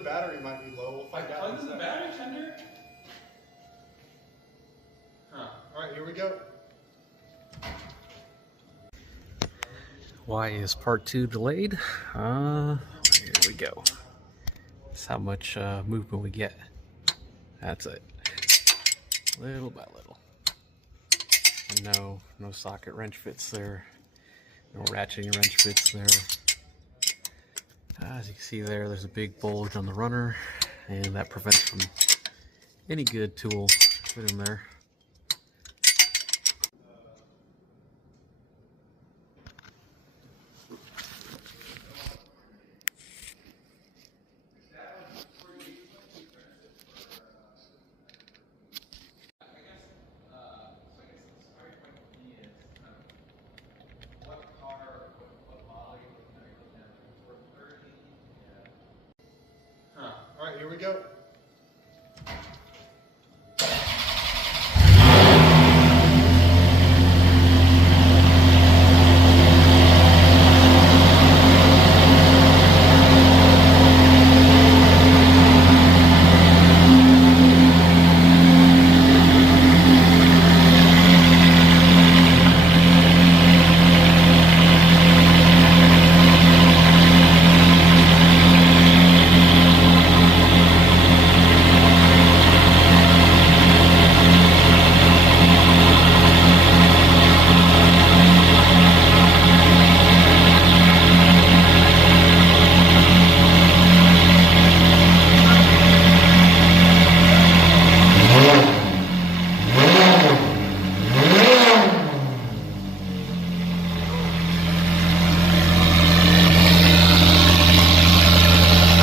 The battery might be low. We'll find out. Plug in the battery tender? Huh. Alright, here we go. Why is part 2 delayed? Here we go. That's how much movement we get. That's it. Little by little. And no socket wrench fits there. No ratcheting wrench fits there. As you can see there's a big bulge on the runner, and that prevents from any good tool fitting there. Alright, here we go.